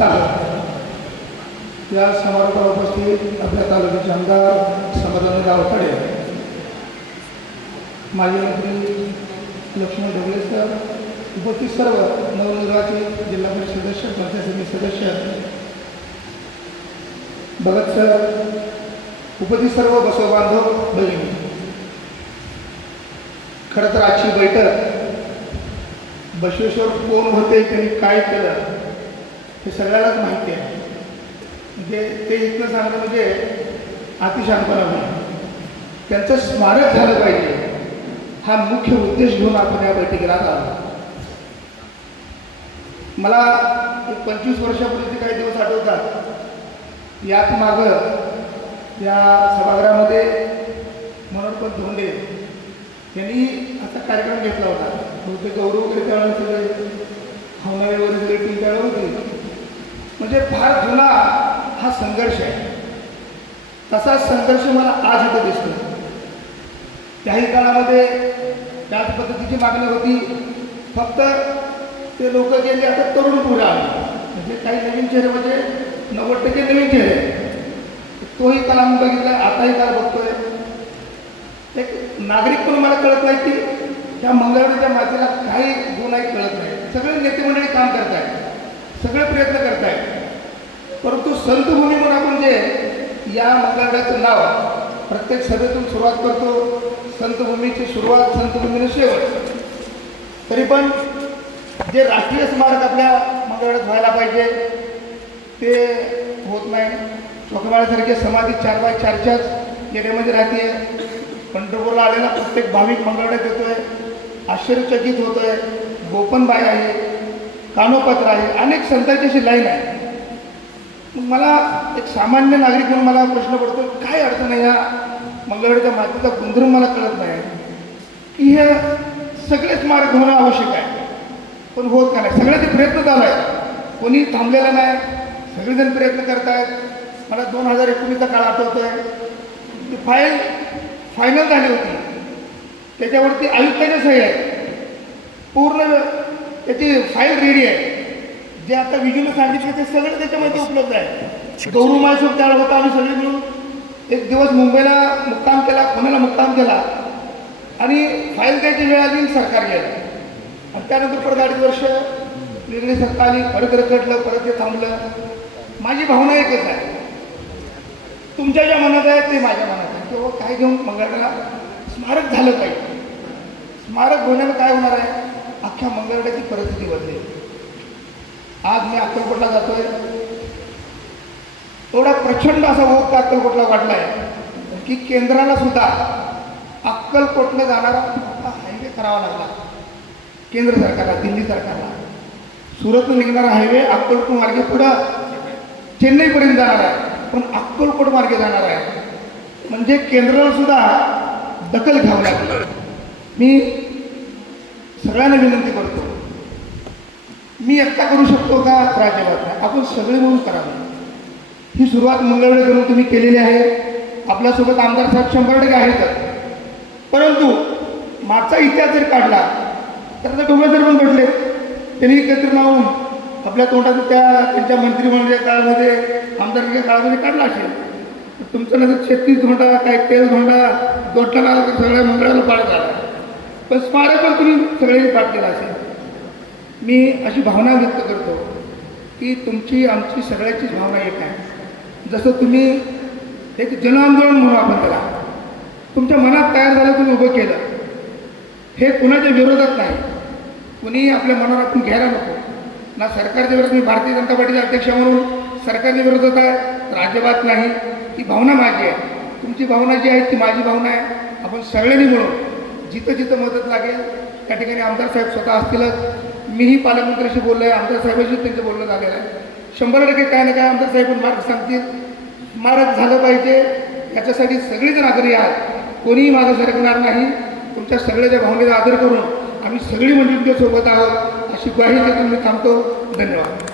व्यस्त आहोत। या समारोहात उपस्थित आपल्या तालुक्याचे आमदार समाधान गावकडे, माजी मंत्री लक्ष्मण ढोबळे सर, उपस्थित सर्व नवनिर्वाचित जिल्हा परिषद सदस्य, पंचायत समिती सदस्य, भगत सर, उपस्थित सर्व बसव बांधव भगिनी, खरं तर आजची बैठक बसवेश्वर कोण होते, त्यांनी काय केलं हे सगळ्यालाच माहिती आहे। म्हणजे ते इथनं सांगणं म्हणजे अतिशहाणपणा नाही, त्यांचं स्मारक झालं पाहिजे हा मुख्य उद्देश घेऊन आपण या बैठकीला आलो। मला 25 वर्षापूर्वीचे काही दिवस आठवतात। यात मागं या सभागृहामध्ये मनोहरपंत धोंडे यांनी असा कार्यक्रम घेतला होता। बहुतेक गौरव वगैरे त्यावेळेला सगळे हवनाळे वगैरे सगळे टीम त्यावेळेला होती। म्हणजे फार जुना हा संघर्ष आहे। तसा संघर्ष मला आज इथं दिसतो। त्याही काळामध्ये त्याच पद्धतीची मागणी होती, फक्त ते लोक गेले, आता तरुण पुढे आले। म्हणजे काही नवीन चेहरे, म्हणजे 90% नवीन चेहरे, तोही काळ आम्ही बघितला, आताही काळ बघतोय। एक नागरिक पण मला कळत नाही की त्या मंगळवारच्या मातेला काही गुण आहे कळत नाही। सगळे नेते मंडळी काम करत आहेत, सगळे प्रयत्न करत आहेत, परंतु संतभूमी म्हणून आपण जे या मंगळवारचं नाव प्रत्येक सभेतून सुरुवात करतो, संतभूमीची सुरुवात, संतभूमीने शेवट, तरी पण जे राष्ट्रीय स्मारक आपल्या मंगळवारात व्हायला पाहिजे ते होत नाही। चोखमाळ्यासारखे समाधी 4x4च्याच एरियामध्ये राहते। पंढरपूरला आलेला प्रत्येक भाविक मंगळवाड्यात येतोय, आश्चर्यचकित होतोय। गोपनबाई आहे, कानोपत्र आहे, अनेक संतांची अशी लाईन आहे। मग मला एक सामान्य नागरिक म्हणून मला प्रश्न पडतो, काय अडचण आहे या मंगळवाड्याच्या मातीचा गुणधर्म मला कळत नाही की हे सगळे स्मारक होणं आवश्यक आहे, पण होत का नाही। सगळ्याचे प्रयत्न चालू आहेत, कोणी थांबलेलं नाही, सगळेजण प्रयत्न करत आहेत। मला 2019चा काळ आठवतोय, ती फायनल झाली होती, त्याच्यावरती आयुक्ताची सही आहे, पूर्ण त्याची फाईल रेडी आहे। जे आता विजूला सांगितलं ते सगळं त्याच्यामध्ये उपलब्ध आहे। गौरू मायसोब त्यावेळेला होता, आम्ही सगळे मिळून एक दिवस मुंबईला मुक्काम केला, पुण्याला मुक्काम केला, आणि फाईल द्यायची वेळ आली, सरकार गेलं, आणि त्यानंतर परत 2.5 वर्ष वेगळी सत्ता आली, परत रखडलं, परत ते थांबलं। माझी भावना एकच आहे, तुमच्या ज्या मनात आहे ते माझ्या मनात आहे, किंवा काय घेऊन मंगळवारला स्मारक झालं पाहिजे। स्मारक होण्याला काय होणार आहे, अख्ख्या मंगळवाड्याची परिस्थिती बदलेल। आज मी अक्कलकोटला जातोय, एवढा प्रचंड असा ओघ अक्कलकोटला वाढला आहे की केंद्राला सुद्धा अक्कलकोटला जाणारा मोठा हायवे करावा लागला केंद्र सरकारला, दिल्ली सरकारला। सुरतला निघणारा हायवे अक्कलकोट मार्गे पुढं चेन्नईपर्यंत जाणार आहे, पण अक्कलकोट मार्गे जाणार आहे, म्हणजे केंद्राला सुद्धा दखल घ्यावी लागली। मी सगळ्यांना विनंती करतो, मी एकटा करू शकतो का राज्यभर नाही, आपण सगळे मिळून करावं। ही सुरुवात मंगळवारी करून तुम्ही केलेली आहे। आपल्यासोबत आमदार साहेब 100% आहेत, परंतु मागचा इतिहास जर काढला तर आता ढोबळे सर पण भेटले, त्यांनी एकत्र राहून आपल्या तोंडातून त्यांच्या मंत्रिमंडळाच्या काळामध्ये, आमदारकीच्या काळामध्ये काढला असेल। तुमचं नंतर 36 धोंडा, काय 13 धोंडा, दोटला सगळ्या मंगळाला पाळ झाला, पण स्मारक पण तुम्ही सगळ्यांनी पाठ केला असेल। मी अशी भावना व्यक्त करतो की तुमची आमची सगळ्याचीच भावना एक आहे। जसं तुम्ही एक जनआंदोलन म्हणून आपण त्याला तुमच्या मनात तयार झालं, तुम्ही उभं केलं, हे कुणाच्या विरोधात नाही, कुणी आपल्या मनावर आपण घ्यायला नको ना। सरकारच्या विरोधात, मी भारतीय जनता पार्टीचे अध्यक्ष म्हणून सरकारच्या विरोधात आहे, राज्यवाद नाही। ही भावना माझी आहे, तुमची भावना जी आहे ती माझी भावना आहे। आपण सगळ्यांनी मिळून जिथं जिथं मदत लागेल त्या ठिकाणी आमदार साहेब स्वतः असतीलच, मीही पालकमंत्र्यांशी बोललो आहे, आमदार साहेबांशी त्यांचं बोलणं झालेलं आहे। 100% काय ना काय आमदार साहेब मार्ग सांगतील, स्मारक झालं पाहिजे याच्यासाठी सगळेजण आग्रही आहात, कोणीही मागं सरकणार नाही। तुमच्या सगळ्याच्या भावनेचा आदर करून आम्ही सगळी मंडळी तुमच्या सोबत आहोत अशी ग्वाही देऊन मी थांबतो। धन्यवाद।